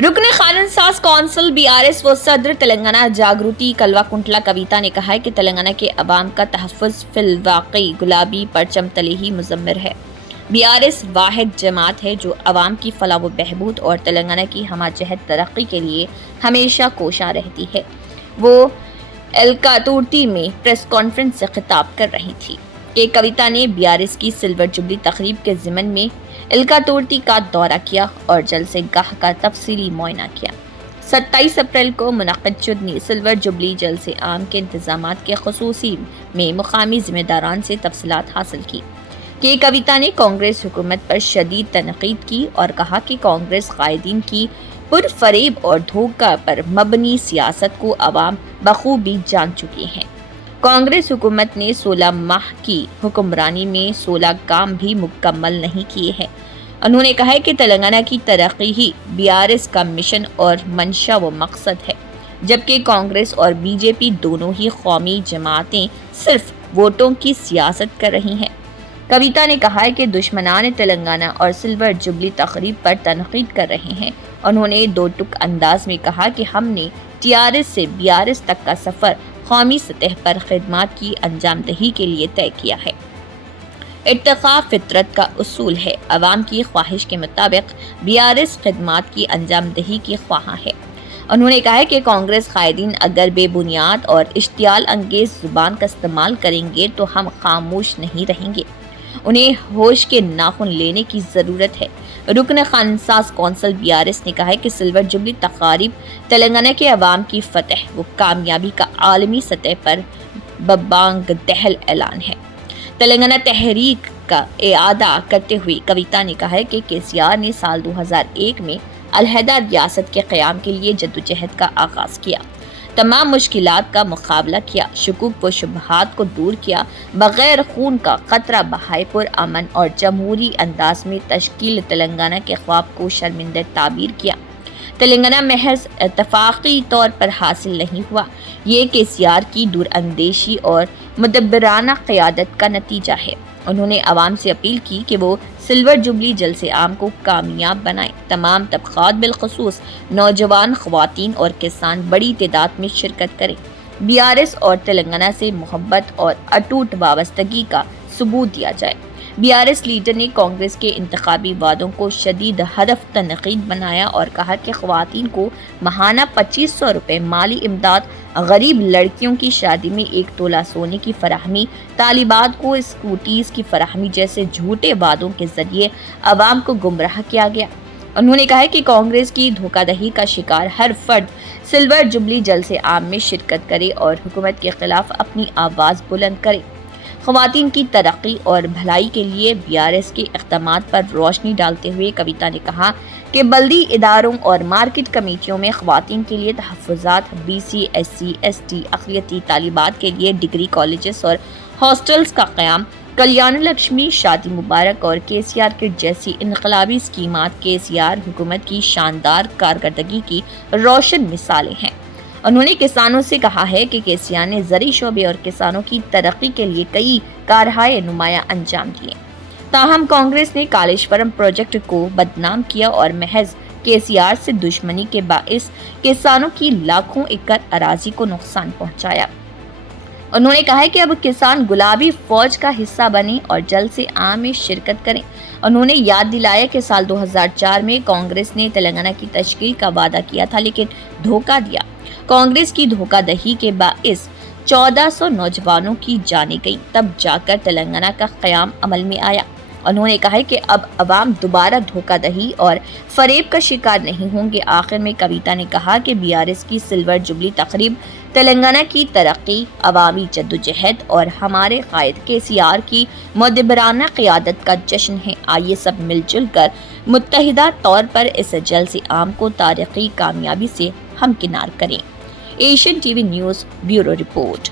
रुकन कानून साज कौंसिल BRS व सदर तेलंगाना जागृति कल्वाकुंटला कविता ने कहा है कि तेलंगाना के अवाम का तहफ़्फ़ुज़ फिलवाक़ई गुलाबी परचम तले ही मुज़म्मिर है। BRS वाहिद जमात है जो अवाम की फलाह व बहबूद और तेलंगाना की हमाजहत तरक्की के लिए हमेशा कोशा रहती है। वो एलकातुर्ती में प्रेस कॉन्फ्रेंस से खिताब कर रही थी कि कविता ने BRS की सिल्वर जुबली तकरीब के ज़िमन में एलकातुर्ती का दौरा किया और जलसे गाह का तफसीली मुआयना किया। 27 अप्रैल को मुनक़्क़िद शुदनी सिल्वर जुबली जलसे आम के इंतज़ामात के ख़ुसूसी में मुक़ामी ज़िम्मेदारान से तफसीलात हासिल की कि कविता ने कांग्रेस हुकूमत पर शदीद तनक़ीद की और कहा कि कांग्रेस कायदीन की पुरफरेब और धोखा पर मबनी सियासत को अवाम बखूबी जान चुकी हैं। कांग्रेस हुकूमत ने 16 माह की हुक्मरानी में 16 काम भी मुकम्मल नहीं किए हैं। उन्होंने कहा है कि तेलंगाना की तरक्की ही BRS का मिशन और मंशा व मकसद है, जबकि कांग्रेस और BJP दोनों ही कौमी जमातें सिर्फ वोटों की सियासत कर रही हैं। कविता ने कहा है कि दुश्मनान तेलंगाना और सिल्वर जुबली तकरीब पर तनकीद कर रहे हैं। उन्होंने दो टुक अंदाज में कहा कि हमने TRS से BRS तक का सफ़र कौमी सतह पर खिदमत की अंजामदही के लिए तय किया है। इत्तेफाक फितरत का उसूल है। अवाम की ख्वाहिश के मुताबिक BRS खिदमत की अंजामदही की ख्वाह है। उन्होंने कहा है कि कांग्रेस कायदीन अगर बेबुनियाद और इश्तियाल अंगेज जुबान का इस्तेमाल करेंगे तो हम खामोश नहीं रहेंगे। उन्हें होश के नाखून लेने की ज़रूरत है। रुकन कानून साज कौंसिल BRS ने कहा है कि सिल्वर जुबली तकारीब तेलंगाना के अवाम की फतह व कामयाबी का आलमी सतह पर बबांग दहल ऐलान है। तेलंगाना तहरीक का इआदा करते हुए कविता ने कहा है कि KCR ने साल 2001 में अलहदा रियासत के क़याम के लिए जद्दोजहद का आगाज़ किया, तमाम मुश्किलात का मुकाबला किया, शुकूक व शुबहात को दूर किया, बग़ैर खून का क़तरा बहाए पुर अमन और जमहूरी अंदाज में तश्कील तेलंगाना के ख्वाब को शर्मिंदा ताबीर किया। तेलंगाना महज इत्तफ़ाक़ी तौर पर हासिल नहीं हुआ, ये KCR की दूरअंदेशी और मुदब्बराना क़यादत का नतीजा है। उन्होंने आवाम से अपील की कि वो सिल्वर जुबली जलसे आम को कामयाब बनाएं। तमाम तबक़ात बिलख़ुसूस नौजवान, ख़वातीन और किसान बड़ी तादाद में शिरकत करें। BRS और तेलंगाना से मोहब्बत और अटूट वाबस्तगी का सबूत दिया जाए। BRS लीडर ने कांग्रेस के इंतखाबी वादों को शदीद हदफ तनकीद बनाया और कहा कि ख़वातीन को माहाना 2500 रुपये माली इमदाद, गरीब लड़कियों की शादी में 1 तोला सोने की फराहमी, तालिबात को स्कूटीज़ की फराहमी जैसे झूठे वादों के जरिए अवाम को गुमराह किया गया। उन्होंने कहा कि कांग्रेस की धोखाधड़ी का शिकार हर फर्द सिल्वर जुबली जलसे आम में शिरकत करे और हुकूमत के खिलाफ अपनी आवाज़ बुलंद करे। ख़वातीन की तरक्की और भलाई के लिए BRS के इक़दामात पर रोशनी डालते हुए कविता ने कहा कि बल्दी इदारों और मार्केट कमेटियों में ख़वातीन के लिए तहफ़्फ़ुज़ात, BC, SC, ST, अक़लियती तालिबात के लिए डिग्री कॉलेजेस और हॉस्टल्स का क़याम, कल्याण लक्ष्मी, शादी मुबारक और KCR किट जैसी इनक़लाबी स्कीमात KCR हुकूमत की शानदार कारकर्दगी की रोशन मिसालें हैं। उन्होंने किसानों से कहा है कि KCR ने ज़री शोबे और किसानों की तरक्की के लिए कई कारहाए नुमाया अंजाम दिए, ताहम कांग्रेस ने कालेश्वरम प्रोजेक्ट को बदनाम किया और महज KCR से दुश्मनी के बाइस किसानों की लाखों एकड़ अराजी को नुकसान पहुंचाया। उन्होंने कहा है कि अब किसान गुलाबी फौज का हिस्सा बने और जल्द से आम में शिरकत करें। उन्होंने याद दिलाया कि साल 2004 में कांग्रेस ने तेलंगाना की तश्कील का वादा किया था, लेकिन धोखा दिया। कांग्रेस की धोखाधड़ी के बाइस 1400 नौजवानों की जानें गई, तब जाकर तेलंगाना का क़याम अमल में आया। उन्होंने कहा कि अब अवाम दोबारा धोखाधड़ी और फरेब का शिकार नहीं होंगे। आखिर में कविता ने कहा कि BRS की सिल्वर जुबली तकरीब तेलंगाना की तरक्की, अवामी जद्दोजहद और हमारे कायद KCR की मुदब्बराना क़यादत का जश्न है। आइए सब मिलजुल कर मुत्तहिदा तौर पर इस जलसे आम को तारीख़ी कामयाबी से हमकिनार करें। Asian TV news bureau report.